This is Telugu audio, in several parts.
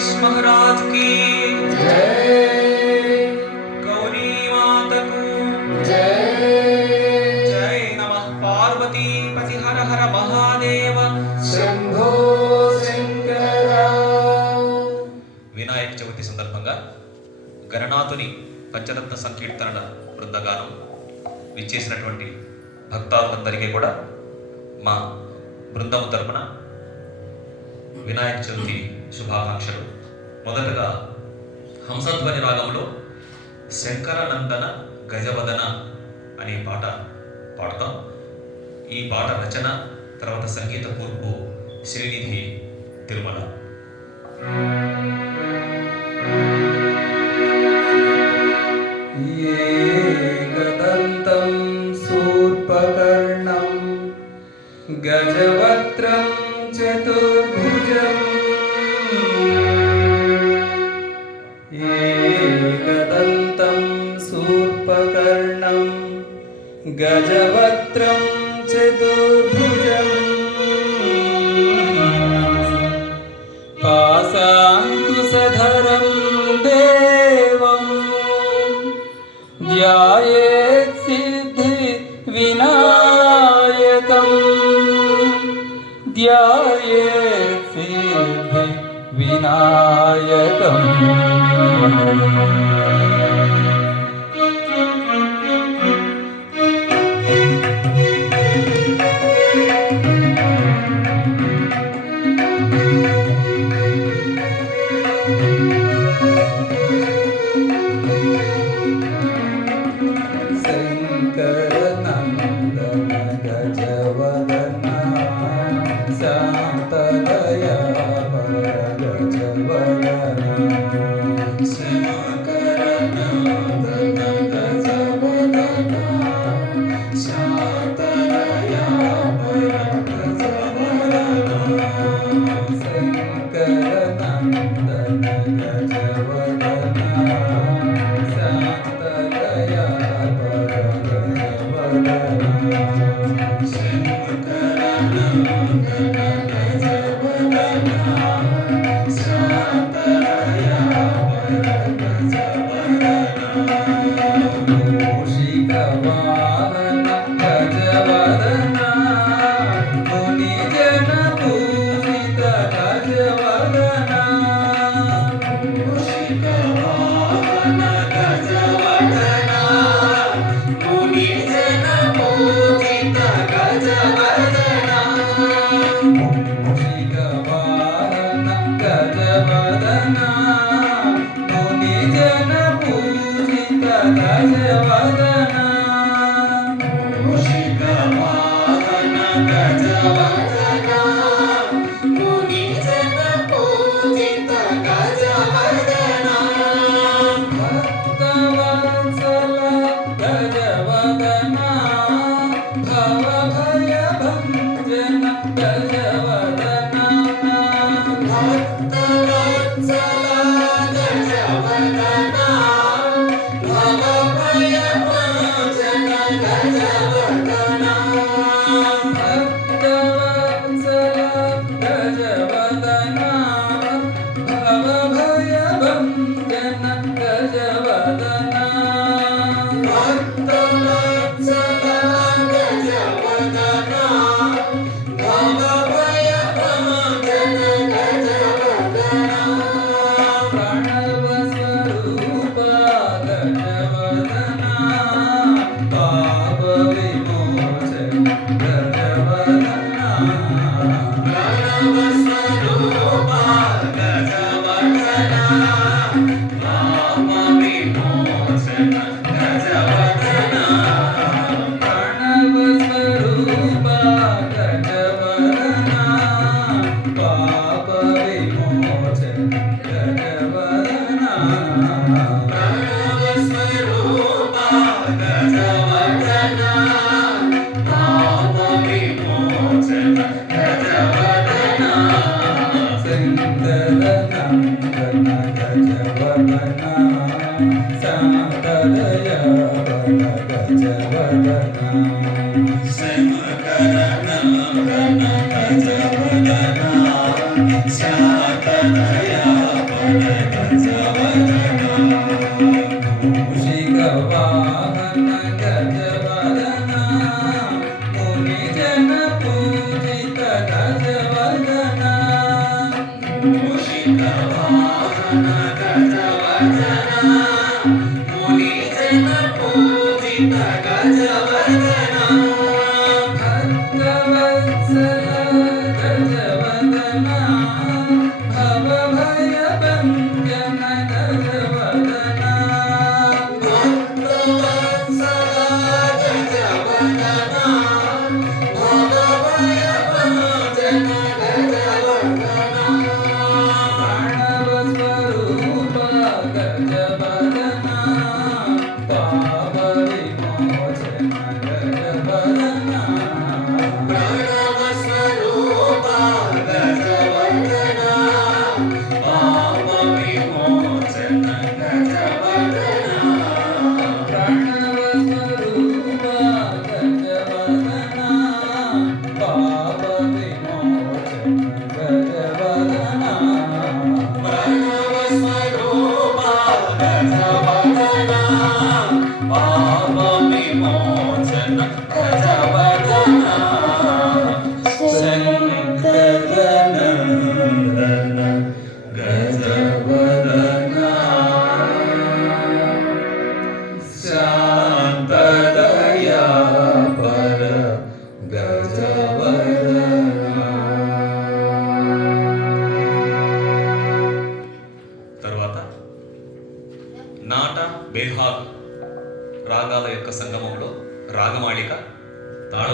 गणेश महाराज की जय। गौरी माता को जय। जय नमः पार्वती पति हर हर महादेव शंभो शंकर। వినాయక చవితి సందర్భంగా గణనాథుని పంచరత్న సంకీర్తనల బృందగానం విచ్చేసినటువంటి భక్తాదులందరికీ కూడా మా బృందం తరపున వినాయక చవితి శుభాకాంక్షలు. మొదటగా హంసధ్వని రాగంలో శంకరనందన గజవదన అనే పాట పాడతాం. ఈ పాట రచన తర్వాత సంగీత కూర్పు శ్రీనిధి తిరుమల. ఏకదంతం శూర్పకర్ణం గజవక్త్రం చతుర్భుజం ఏకదంతం శూర్పకర్ణం గజవక్త్రం చతుర్భుజం పాశాంకుశధరం దేవం ధ్యాయేత్ సిద్ధి వినాయకం ధ్యాయేత్ సిద్ధి వినాయకం. శంకరనందన గజవదన శాంతదయాపర గజవదన శంకరనందన గజవదన శాంతదయాపర గజవదన శంకరనందన గజవదన గజవదన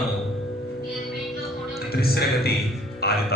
ನಾನು ತ್ರಿಸ್ರಗತಿ ಆಲಿತ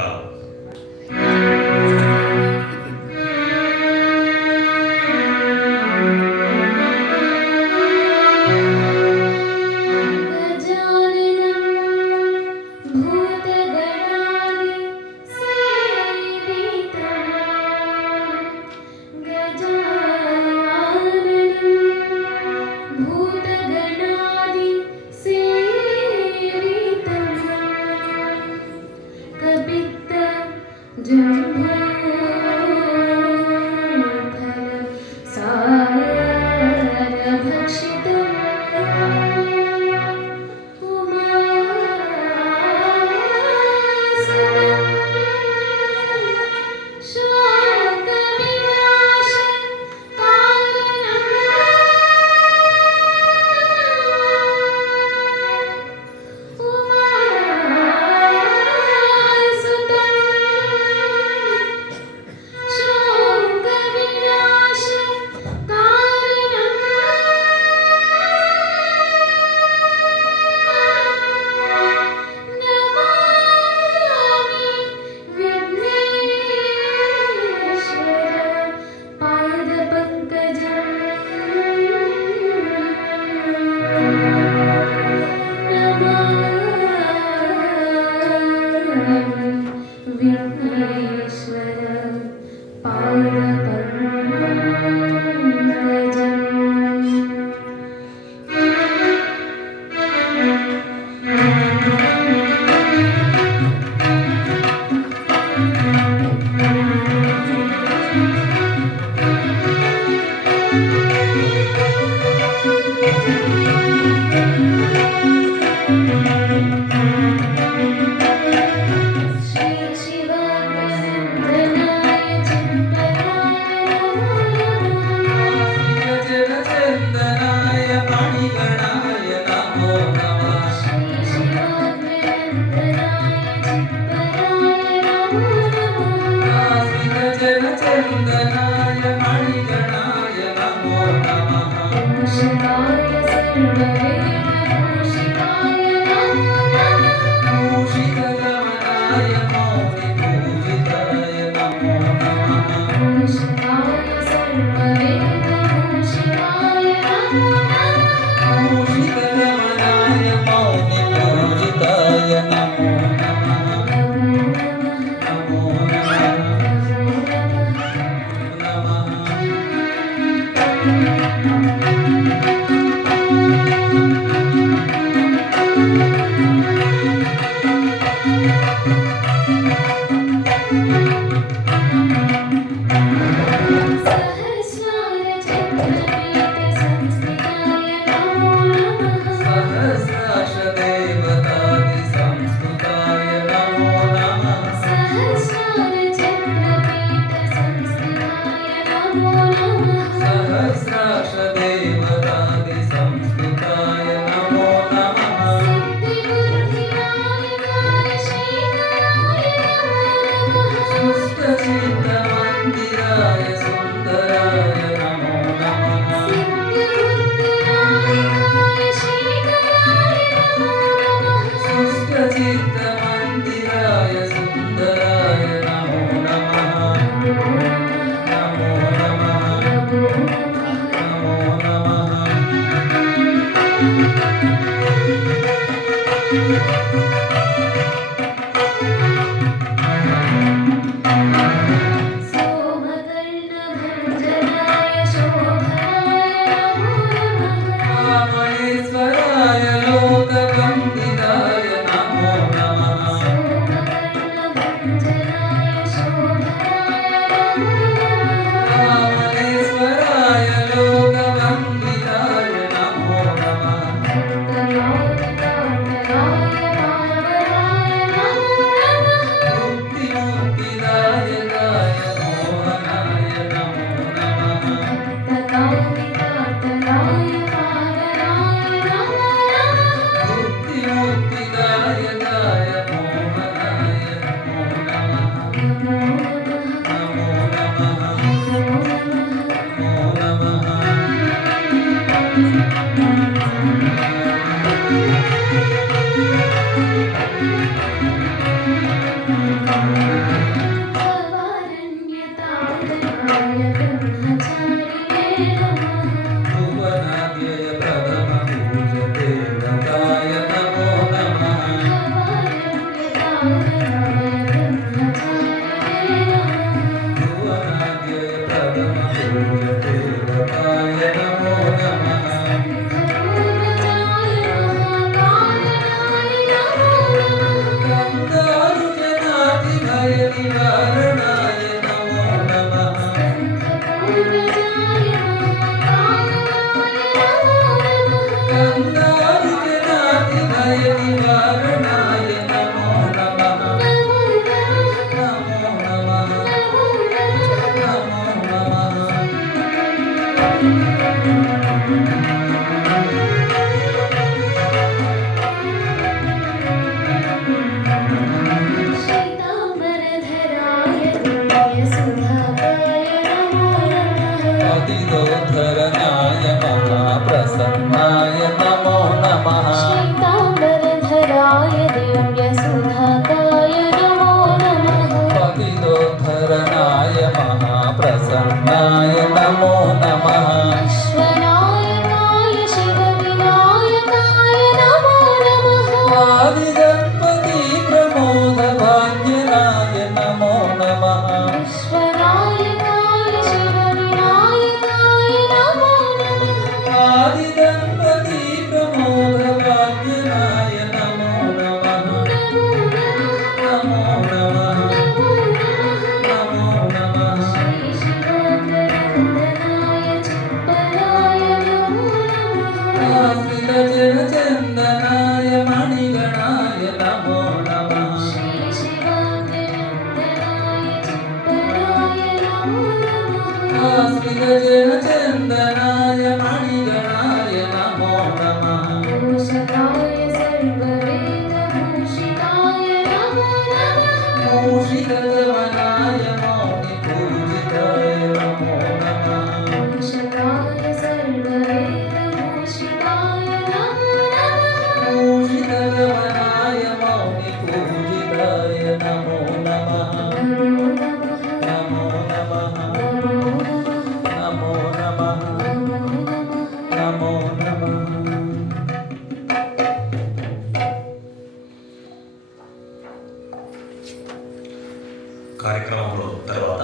కార్యక్రమంలో తర్వాత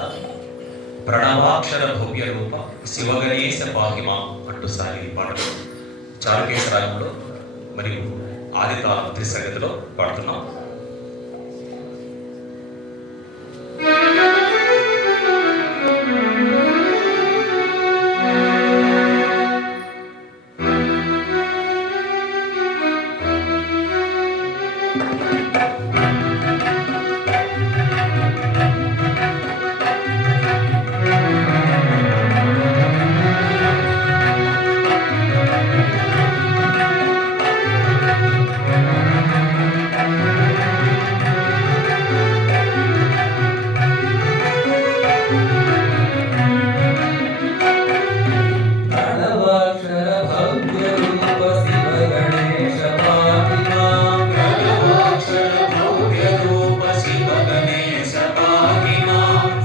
ప్రణవాక్షర భవ్య రూప శివగణేశ పాహిమా అంటూ సాగి పాటలు చారుకేశ రాగంలో మరియు ఆదితాళం త్రిసంగతిలో పాడుతున్నాం. ప్రణవాక్షర భవ్య రూప శివ గణేశ పాహి మాం. ప్రణవాక్షర భవ్య రూప శివ గణేశ పాహిమా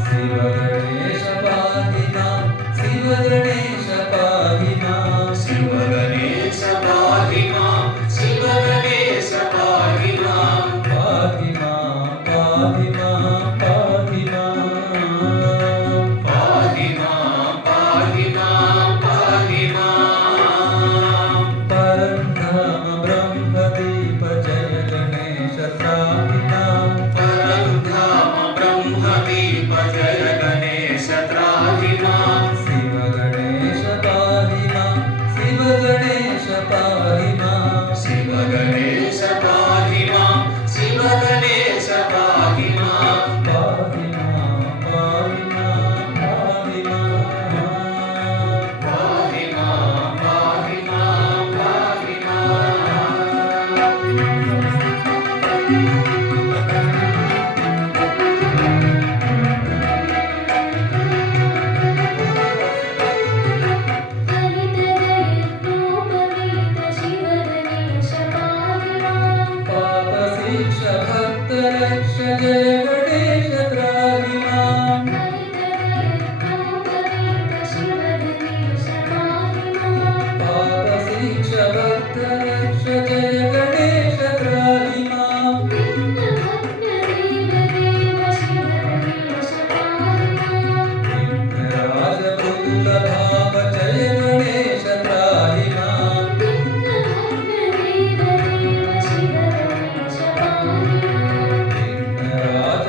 శివ గణేశ పాహి మాం. శివ గణేశ పాహి మాం. శివ గణేశ పాహిమా శివ గణేశ పాహిమా పాహి మాం, పాహి మాం, పాహి మాం. పాహిమా పాహిమా పాహిమా పరంధామ బ్రహ్మదీప జయ గణేశ త్రాహి మాం. పరంధామ బ్రహ్మదీప జయ గణేశ త్రాహిమా శివ గణేశ పాహి మాం. శివ గణేశ పాహి మాం. శివ గణేశ పాహిమా శివ గణేశ పాహిమా పాహి మాం, పాహి మాం, పాహి మాం. పాహిమా పాహిమా పాహిమా పాప శిక్ష భక్త రక్ష జయ గణేశ త్రాహి మాం. పాప శిక్ష భక్త రక్ష జయ గణేశ త్రాహి మాం. విఘ్నరాజ మృదుల భావ జయ గణేశ త్రాహి మాం. విఘ్నరాజ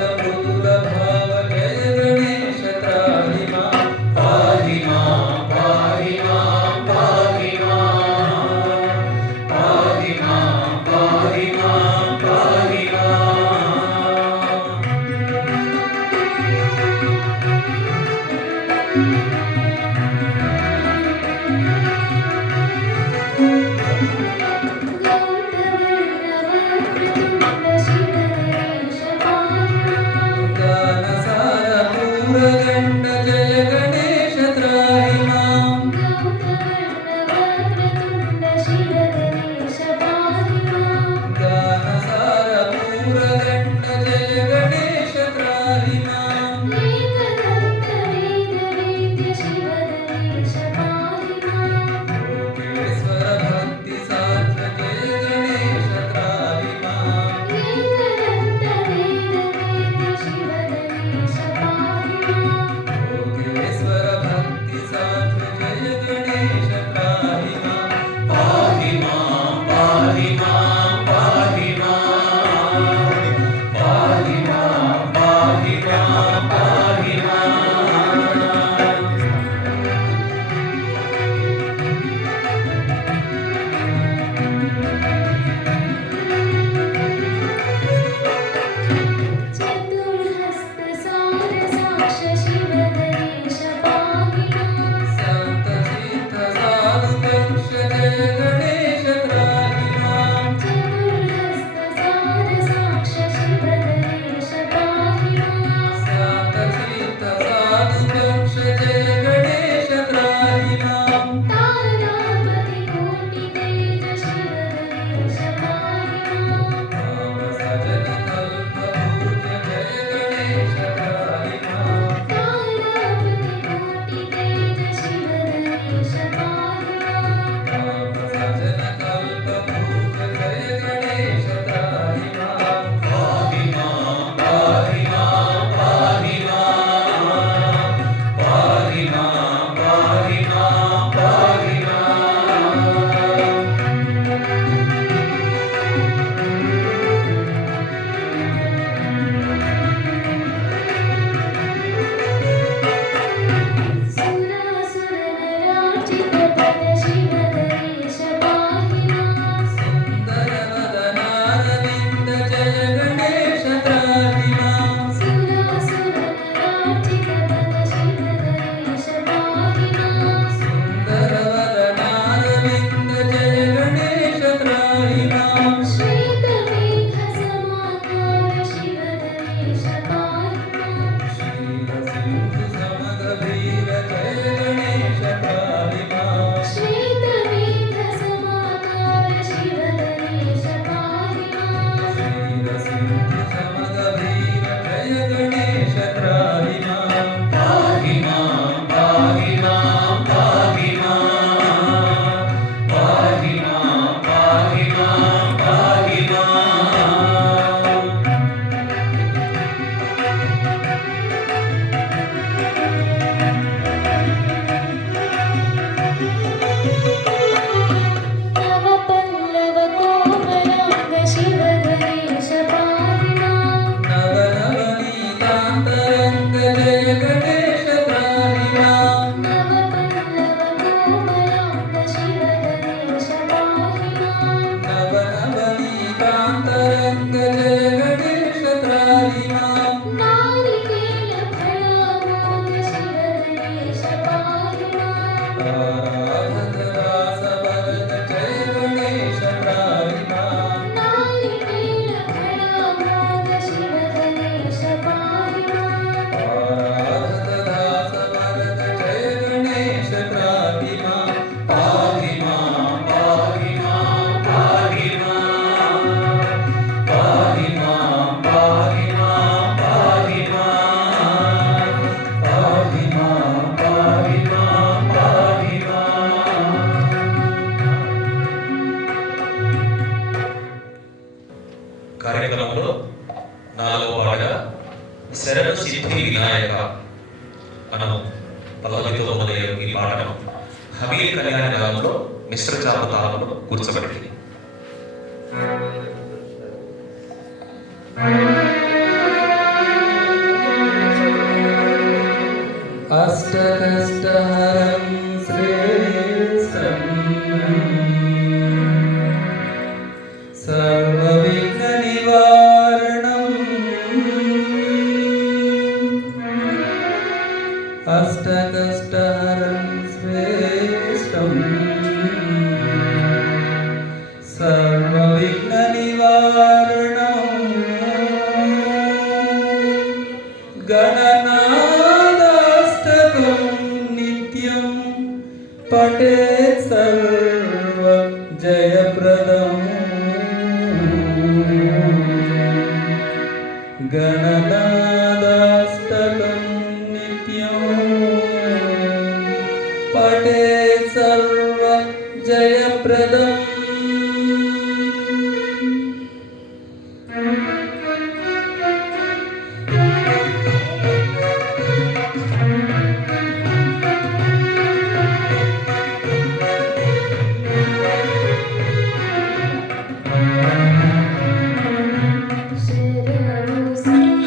तरंग जय गणेश त्राहि मां नारिकेल फलामोद शिव गणेश पाहि मां आराधत दास भरत जय गणेश त्राहि मां नारिकेल फलामोद शिव गणेश पाहि मां आराधत दास भरत जय गणेश त्राहि मां पाहि मां पाहि मां पाहि मां पाहि मां पाहि मां पाहि मां पाहि मां पाहि मां पाहि मां కార్యక్రమంలో నాలుగో పాటగా శరణ సిద్ధి వినాయక మనం పల్లవితో మొదలయ్యే ఈ పాటను హబీల్ కళ్యాణ గానంలో మిశ్ర జాబతాలలో కూర్చోబెట్టింది. अष्टकष्टहरं श्रेष्ठम् सर्वविघ्ननिवारणम् अष्टकष्टहरं श्रेष्ठम् सर्वविघ्ननिवारणम् गणनादाष्टकं नित्यं पठेत् सर्व जयप्रदम् गणनादाष्टकं नित्यं पठेत् सर्व जयप्रदम् शरणु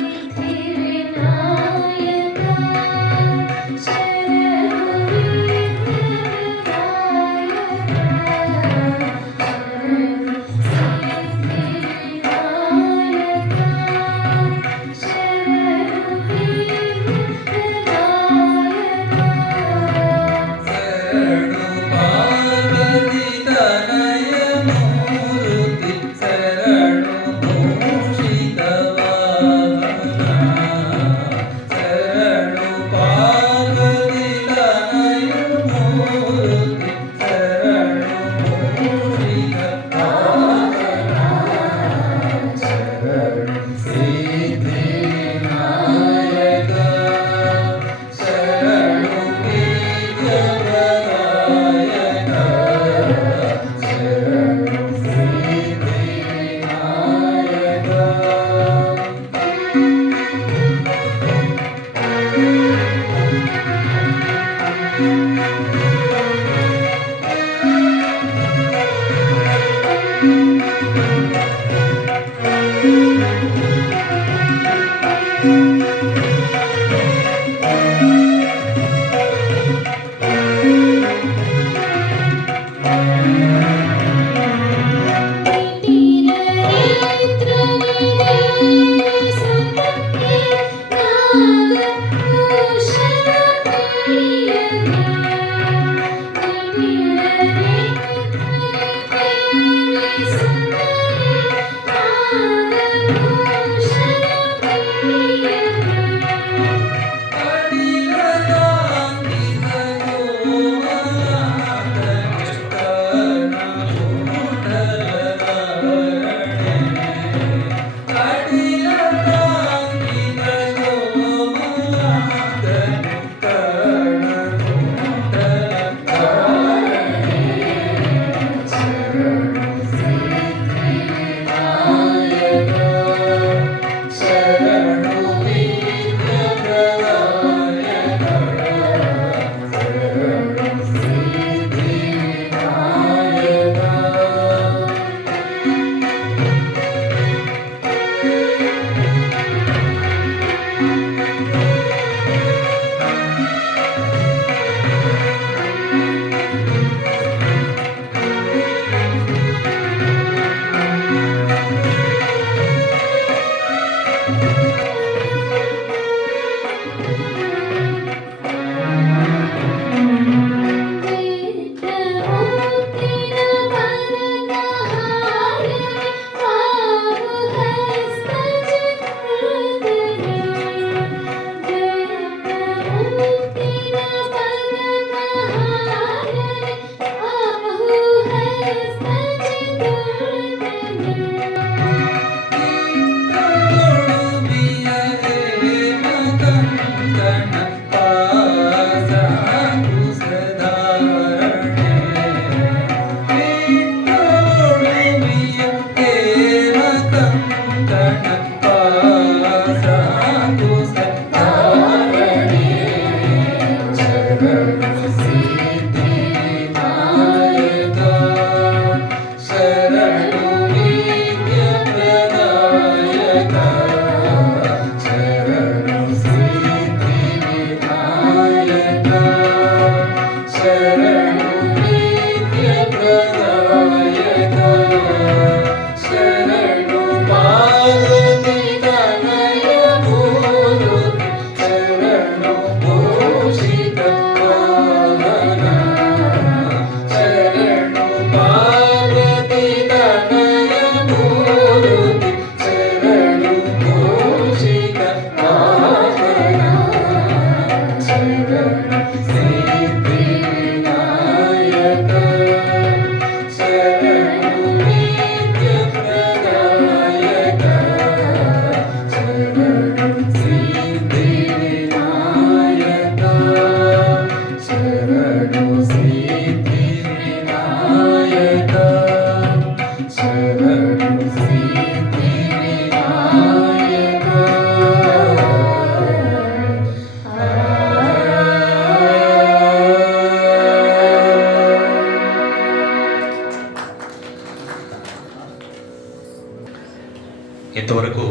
ఇంతవరకు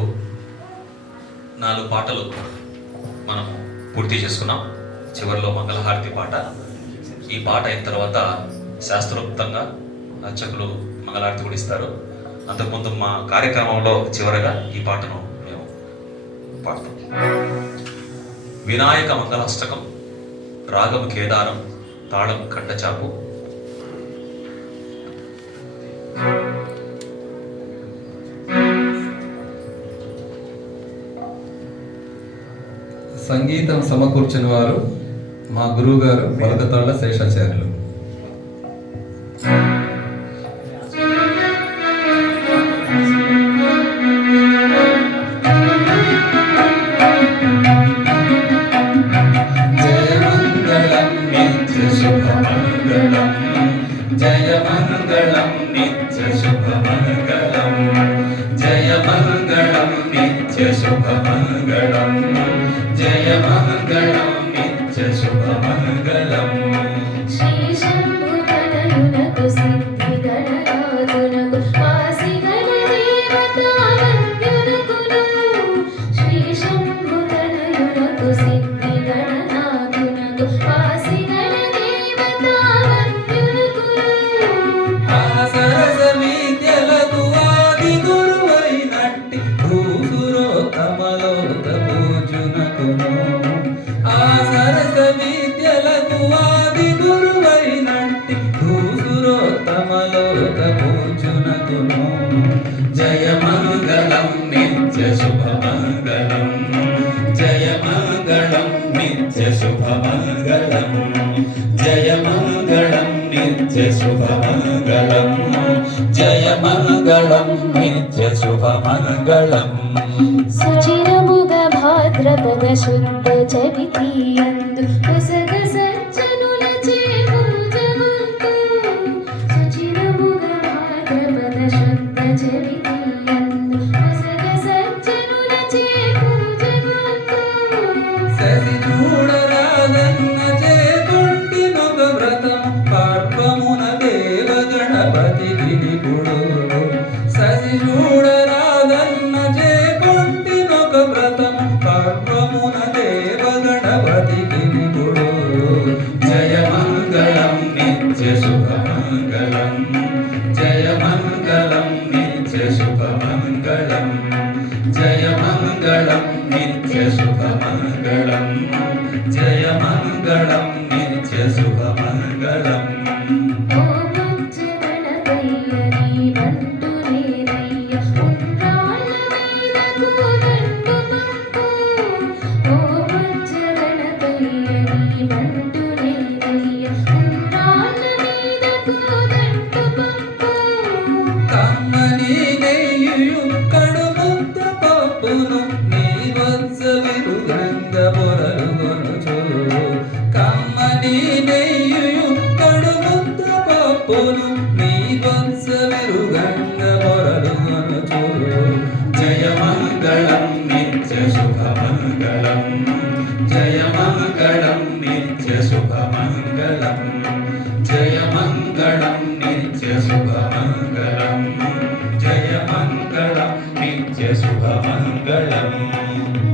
4 పాటలు మనం పూర్తి చేసుకున్నాం. చివరిలో మంగళహారతి పాట. ఈ పాట అయిన తర్వాత శాస్త్రోక్తంగా అర్చకులు మంగళహారతి కూడా ఇస్తారు. అంతకుముందు మా కార్యక్రమంలో చివరగా ఈ పాటను మేము పాడతాం. వినాయక మంగళాష్టకం, రాగం కేదారం, తాళం కండచాపు. సంగీతం సమకూర్చిన వారు మా గురువు గారు మొలకతోళ్ల శేషాచార్యులు. జయమంగళం నిత్య శుభమంగళం, జయమంగళం నిత్య శుభమంగళం, జయమంగళం నిత్య శుభమంగళం, జయమంగళం నిత్య శుభమంగళం. శ్రీ శంభుతనయునకు సిద్ధి గణనాథునకు వాసిగణ దేవతావంద్యునకును, శ్రీ శంభుతనయునకు సిద్ధి గణనాథునకు వాసిగణ దేవతావంద్యునకును. ఆ సరస విద్యలకు ఆది గురువైనట్టి భూసురోత్తమలోక పూజునకును, ఆ సరస విద్యలకు ఆది గురువైనట్టి భూసురోత్తమలోక పూజునకును. జయమంగళం నిత్య శుభమంగళం, జయమంగళం నిత్య శుభమంగళం, జయమంగళం నిత్య శుభమంగళం, జయమంగళం నిత్య శుభమంగళం. సుచిరముగ భాద్రపద శుద్ధ చవితియందు పొసగ సజ్జనులచే పూజవంతు, సుచిరముగ భాద్రపద శుద్ధ చవితియందు పొసగ సజ్జనులచే పూజవంతు. శశి చూడరాదన్న చేకొంటినొక వ్రతం పార్వమున దేవ గణపతికి నిపుడు, శశి చూడరాదన్న చేకొంటినొక వ్రతం పార్వమున దేవ గణపతికి నిపుడు. జయమంగళం నిత్య శుభమంగళం, జయమంగళం నిత్య శుభమంగళం, జయమంగళం నిత్య శుభమంగళం, జయమంగళం నిత్య శుభమంగళం. ఓ బుజ్జ గణపయ్య నీ బంటు నేనయ్య, ఉండ్రాళ్ళ మీద కూదండు పంపు. ఓ బుజ్జ గణపయ్య నీ బంటు నేనయ్య, ఉండ్రాళ్ళ మీద కూదండు పంపు. కమ్మని నెయ్యు కడుముద్ద పప్పును నీ వత్స విరుగంగ పొరలుగొనుచు, కమ్మని నెయ్యు కడుముద్ద పప్పును నీ వత్స విరుగంగ పొరలుగొనుచు. జయ మంగళం నిత్య శుభమంగళం జయ మంగళం నిత్య శుభమంగళం జయ మంగళం నిత్య శుభమంగళం జయ మంగళం నిత్య శుభమంగళం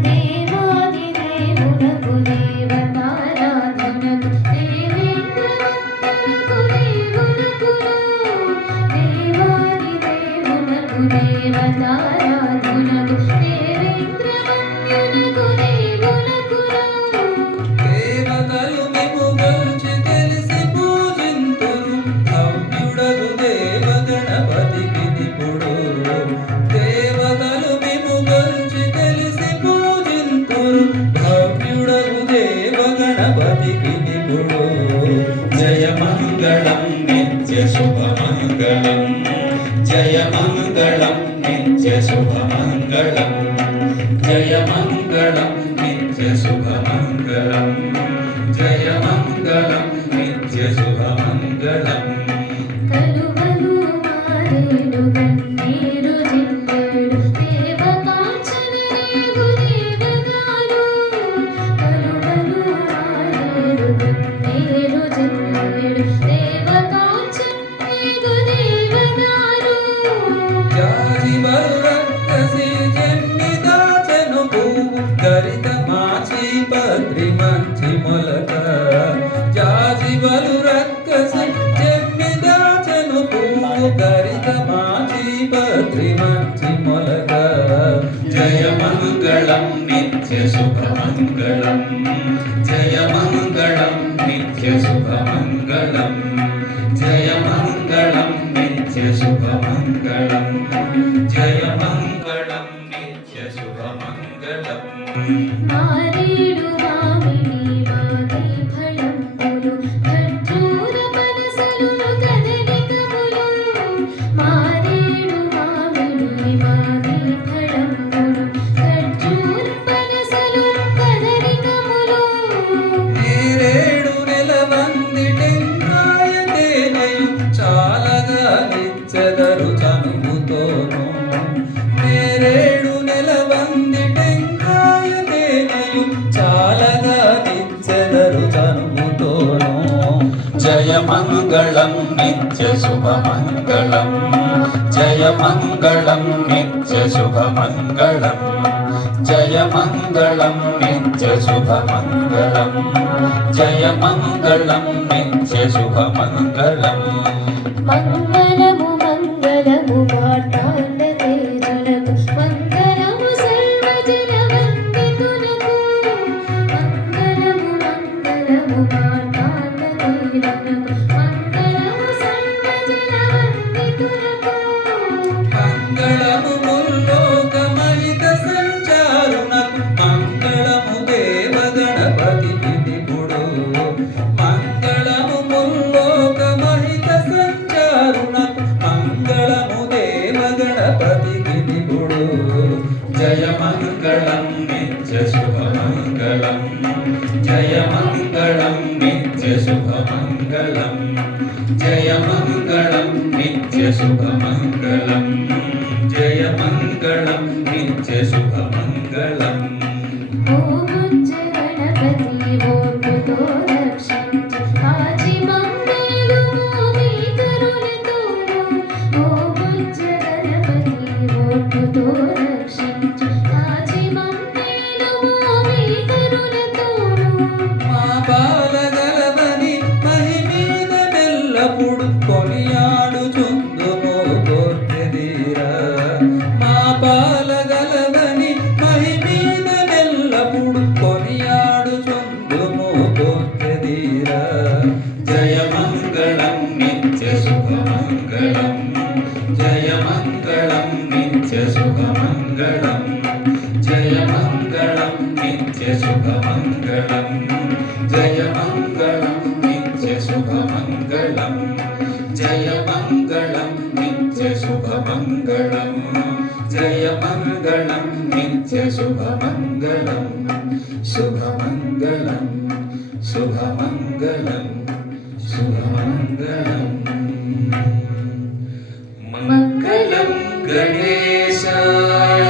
దేవాది దేవునకు దేవతారాధనకు దేవేంద్రవందనకు దేవునకును దేవాది దేవునకు దేవతారాధనకు దేవేంద్రవందనకు దేవునకును దేవతలు మేము గొల్చి తెలిసి పూజింతురు భవ్యుడగు దేవ గణపతికి నిపుడు దేవతలు మేము గొల్చి తెలిసి పూజింతురు భవ్యుడగు దేవ గణపతికి నిపుడు జయ మంగళం నిత్య శుభమంగళం జయ మంగళం నిత్య శుభమంగళం జయ మంగళం నిత్య శుభమంగళం జయ మంగళం నిత్య శుభమంగళం కలువలు మారేడు కన్నీరు జిల్లెడు దేవకాంచన రేగు దేవదారు కలువలు మారేడు కన్నీరు జిల్లెడు దేవకాంచన రేగు దేవదారు జాజి వరురక్కసి జమ్మి దాచెను పువ్వు గరిత మాచి పత్రి మంచి మొలక జాజి వరురక్కసి జమ్మి దాచెను పువ్వు గరిత మాచి పత్రి మంచి మొలక జయ మంగళం నిత్య శుభమంగళం జయ మంగళం నిత్య శుభమంగళం జయ మంగళం నిత్య శుభమంగళం జయ మంగళం నిత్య శుభమంగళం మారేడు మామిడి మాది ఫళంబులు ఖర్జూర పనసలు కదలికములు మారేడు మామిడి మాది ఫళంబులు ఖర్జూర పనసలు కదలికములు నేరేడు నెలవంది టెంకాయ తేనెయు చాలగా నిచ్చెదరు చనుముతోను నేరేడు నెలవంది టెంకాయ తేనెయు చాలగా నిచ్చెదరు చనుముతోను జయ మంగళం నిత్య శుభమంగళం జయ మంగళం నిత్య శుభమంగళం జయ మంగళం నిత్య శుభమంగళం జయ మంగళం నిత్య శుభమంగళం మంగళము మంగళము మార్తాండ తేజులకు మంగళము సర్వజన వందితులకు మంగళము మంగళము మార్తాండ తేజులకు మంగళము సర్వజన వందితులకు మంగళము ముల్లోకమహిత సంచారునకు మంగళము దేవ గణపతికి నిపుడు మంగళము ముల్లోకమహిత సంచారునకు మంగళము దేవ గణపతికి నిపుడు జయ మంగళం నిత్య శుభమంగళం జయ మంగళం నిత్య శుభమంగళం జయ మంగళం నిత్య శుభమంగళం జయ మంగళం నిత్య శుభమంగళం ఓ బుజ్జ గణపతి ఓర్పుతో రక్షించు కాచి మమ్మేలు మోమి కరుణతోను ఓ బుజ్జ గణపతి ఓర్పుతో రక్షించు కాచి మమ్మేలు మోమి కరుణతోను మా బాలగలవని మహిమీద మెల్లపుడు కొనియాడుచుందుమో కోర్కెదీరా మా బాలగలవని మహిమీద మెల్లపుడు కొనియాడుచుందుమో కోర్కెదీరా జయ మంగళం నిత్య శుభమంగళం జయ మంగళం నిత్య శుభమంగళం జయ మంగళం నిత్య శుభమంగళం జయ మంగళం నిత్య శుభమంగళం జయ మంగళం నిత్య శుభమంగళం జయ మంగళం నిత్య శుభమంగళం శుభమంగళం శుభమంగళం శుభమంగళం మంగళం గణేశాయ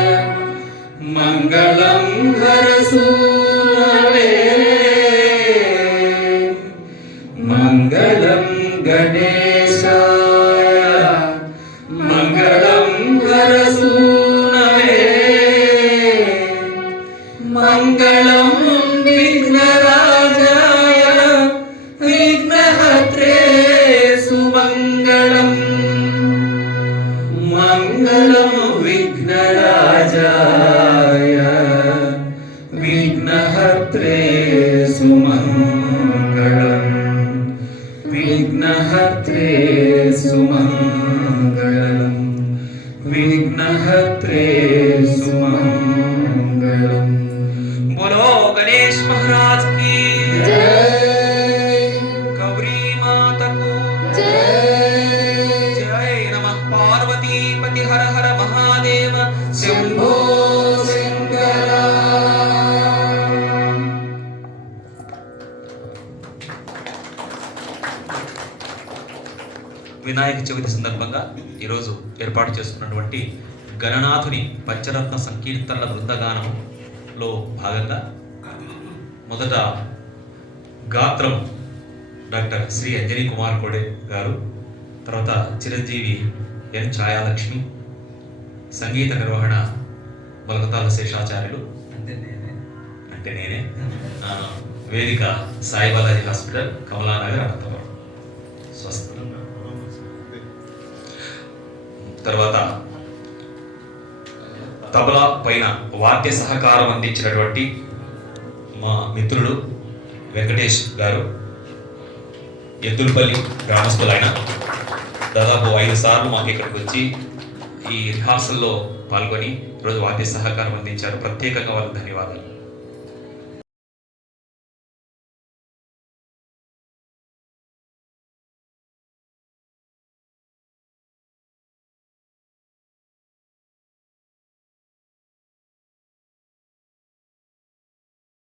శంభో శంకర. వినాయక చవితి సందర్భంగా ఈరోజు ఏర్పాటు చేసుకున్నటువంటి గణనాథుని పంచరత్న సంకీర్తనల బృందగానంలో భాగంగా మొదట గాత్రం డాక్టర్ శ్రీ అంజనీ కుమార్ కోడే గారు, తర్వాత చిరంజీవి ఎన్ ఛాయాలక్ష్మి, సంగీత నిర్వహణ మొలకతాల శేషాచార్యులు అంటే నేనే, వేదిక సాయి బాలాజీ హాస్పిటల్, కమలానగర్, అనంతపురం. స్వస్థ. తర్వాత తబలా పైన వాద్య సహకారం అందించినటువంటి మా మిత్రుడు వెంకటేష్ గారు, ఎద్దులపల్లి గ్రామస్తులు. ఆయన దాదాపు 5 సార్లు మాకు ఇక్కడికి వచ్చి ఈ రిహార్సల్లో పాల్గొని ఈరోజు వాద్య సహకారం అందించారు. ప్రత్యేకంగా వాళ్ళకి ధన్యవాదాలు.